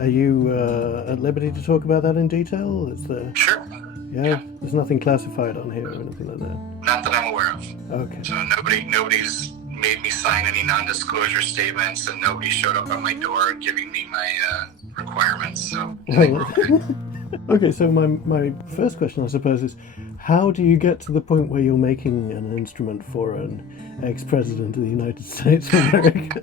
Are you at liberty to talk about that in detail? Is there? Sure. Yeah, Yeah. there's nothing classified on here or anything like that. Not that I'm aware of. Okay. So nobody's made me sign any non-disclosure statements, and nobody showed up on my door giving me my requirements. So I think we're okay. Okay, so my first question, I suppose, is how do you get to the point where you're making an instrument for an ex-president of the United States of America?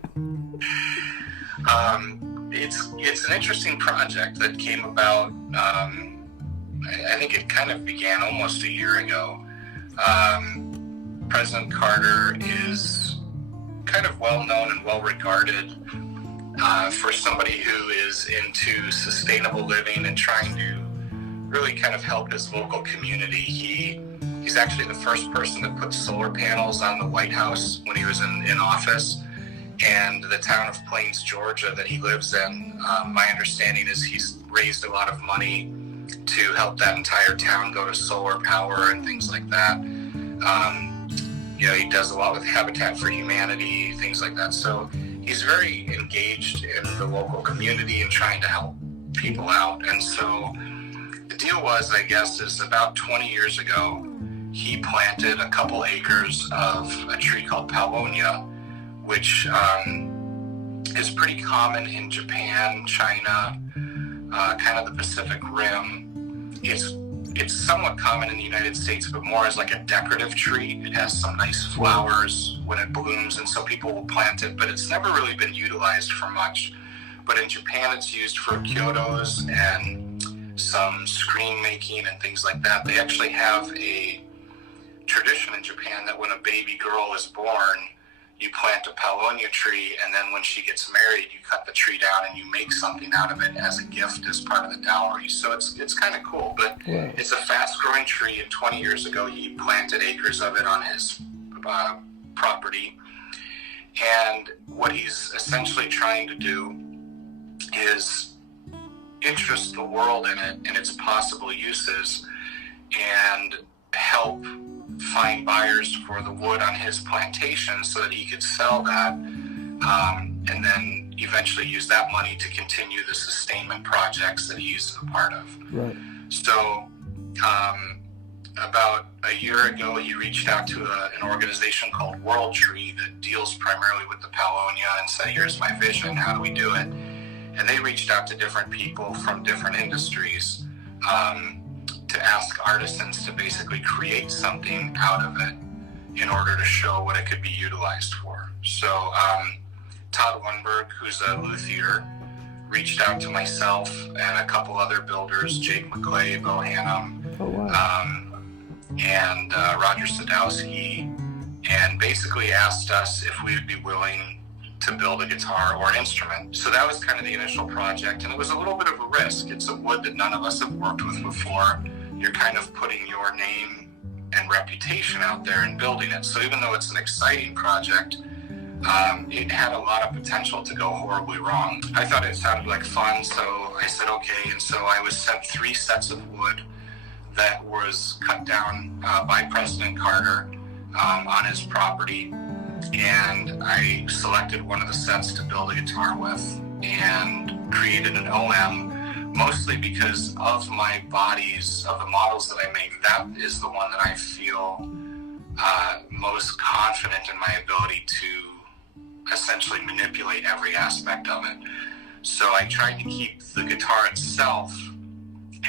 It's an interesting project that came about. I think it kind of began almost a year ago. President Carter is kind of well known and well regarded for somebody who is into sustainable living and trying to really kind of help his local community. He's actually the first person that put solar panels on the White House when he was in office. And the town of Plains, Georgia, that he lives in, my understanding is he's raised a lot of money to help that entire town go to solar power and things like that. He does a lot with Habitat for Humanity, things like that. So he's very engaged in the local community and trying to help people out. And so the deal was, I guess, is about 20 years ago, he planted a couple acres of a tree called Paulownia, which is pretty common in Japan, China, kind of the Pacific Rim. It's somewhat common in the United States, but more as like a decorative tree. It has some nice flowers when it blooms, and so people will plant it, but it's never really been utilized for much. But in Japan, it's used for kyotos and some screen making and things like that. They actually have a tradition in Japan that when a baby girl is born, you plant a Paulownia tree, and then when she gets married, you cut the tree down and you make something out of it as a gift as part of the dowry. So it's kind of cool, but Wow. It's a fast-growing tree, and 20 years ago, he planted acres of it on his property. And what he's essentially trying to do is interest the world in it and its possible uses and help find buyers for the wood on his plantation so that he could sell that and then eventually use that money to continue the sustainment projects that he's a part of. Right. So about a year ago, he reached out to an organization called World Tree that deals primarily with the Paulownia and said, here's my vision, how do we do it? And they reached out to different people from different industries to ask artisans to basically create something out of it in order to show what it could be utilized for. So Todd Lunneborg, who's a luthier, reached out to myself and a couple other builders, Jake McClay, Bill Hannum, Oh, wow. and Roger Sadowski, and basically asked us if we would be willing to build a guitar or an instrument. So that was kind of the initial project, and it was a little bit of a risk. It's a wood that none of us have worked with before. You're kind of putting your name and reputation out there and building it. So even though it's an exciting project, it had a lot of potential to go horribly wrong. I thought it sounded like fun, so I said okay, and so I was sent 3 sets of wood that was cut down by President Carter on his property, and I selected one of the sets to build a guitar with and created an OM, mostly because of my bodies, of the models that I make. That is the one that I feel most confident in my ability to essentially manipulate every aspect of it. So I tried to keep the guitar itself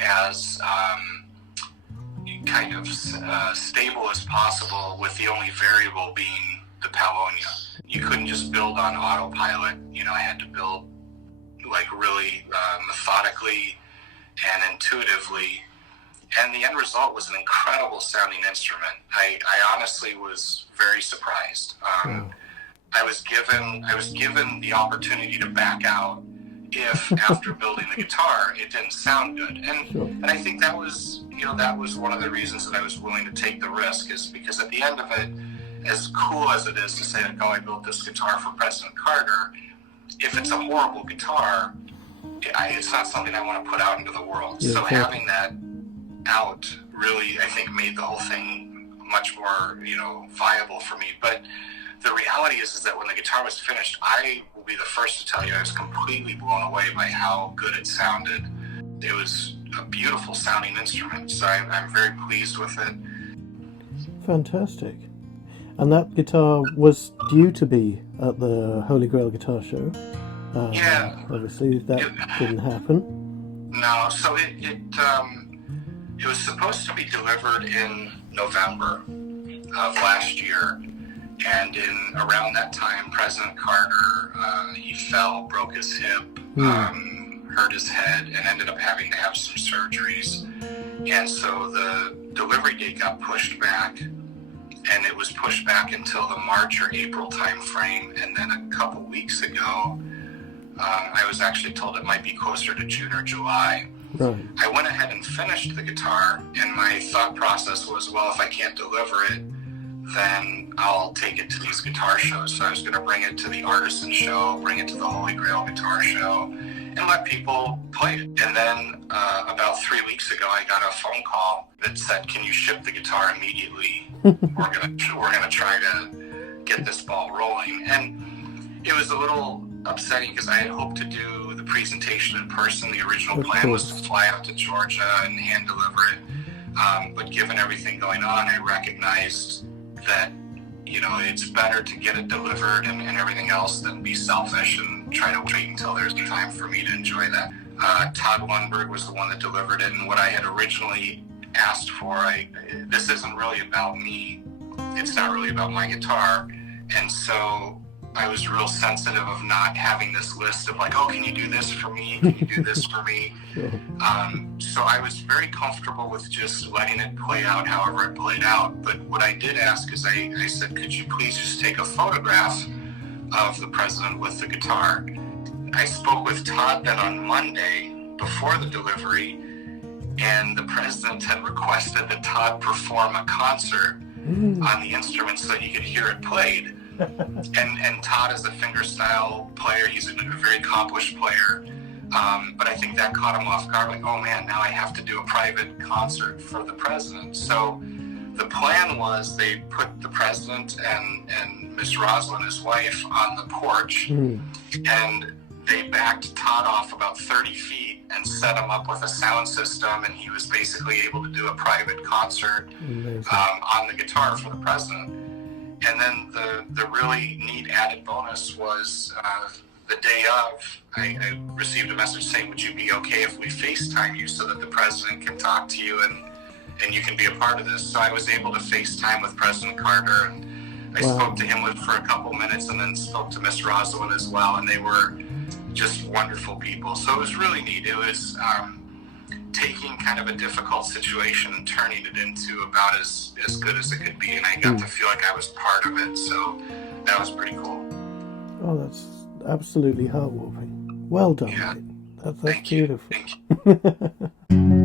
as kind of stable as possible, with the only variable being the Paulownia. You couldn't just build on autopilot. I had to build like really methodically and intuitively, and the end result was an incredible sounding instrument. I honestly was very surprised. I was given the opportunity to back out if after building the guitar it didn't sound good, and I think that was one of the reasons that I was willing to take the risk, is because at the end of it, as cool as it is to say that, I built this guitar for President Carter, if it's a horrible guitar, it's not something I want to put out into the world. Yeah, so sure. having that out really, I think, made the whole thing much more, viable for me. But the reality is that when the guitar was finished, I will be the first to tell you I was completely blown away by how good it sounded. It was a beautiful sounding instrument, so I'm very pleased with it. Fantastic. And that guitar was due to be at the Holy Grail Guitar Show. Yeah. Obviously, that didn't happen. No, so it was supposed to be delivered in November of last year, and around that time, President Carter, he fell, broke his hip, hurt his head, and ended up having to have some surgeries. And so the delivery date got pushed back, and it was pushed back until the March or April time frame. And then a couple weeks ago, I was actually told it might be closer to June or July. Right. I went ahead and finished the guitar, and my thought process was, well, if I can't deliver it, then I'll take it to these guitar shows. So I was going to bring it to the Artisan Show, bring it to the Holy Grail Guitar Show, and let people play it. And then about 3 weeks ago, I got a phone call that said, "Can you ship the guitar immediately? We're gonna try to get this ball rolling." And it was a little upsetting because I had hoped to do the presentation in person. The original plan was to fly out to Georgia and hand deliver it. But given everything going on, I recognized that, you know, it's better to get it delivered and everything else than be selfish and try to wait until there's time for me to enjoy that. Todd Lunneborg was the one that delivered it, and what I had originally asked for, this isn't really about me. It's not really about my guitar. And so I was real sensitive of not having this list of like, oh, can you do this for me? Can you do this for me? So I was very comfortable with just letting it play out however it played out. But what I did ask is I said, could you please just take a photograph of the president with the guitar? I spoke with Todd then on Monday before the delivery, and the president had requested that Todd perform a concert on the instrument so that you could hear it played. And Todd is a fingerstyle player. He's a very accomplished player. But I think that caught him off guard. Like, oh man, now I have to do a private concert for the president. So the plan was they put the president and Miss Rosalind, his wife, on the porch, and they backed Todd off about 30 feet and set him up with a sound system, and he was basically able to do a private concert on the guitar for the president. And then the really neat added bonus was the day of, I received a message saying, would you be okay if we FaceTime you so that the president can talk to you and you can be a part of this? So I was able to FaceTime with President Carter, and I spoke to him for a couple minutes, and then spoke to Miss Rosalind as well, and they were just wonderful people. So it was really neat. It was taking kind of a difficult situation and turning it into about as good as it could be, and I got to feel like I was part of it, so that was pretty cool. Oh, that's absolutely heartwarming. Well done, mate. That's Thank beautiful. You. Thank you.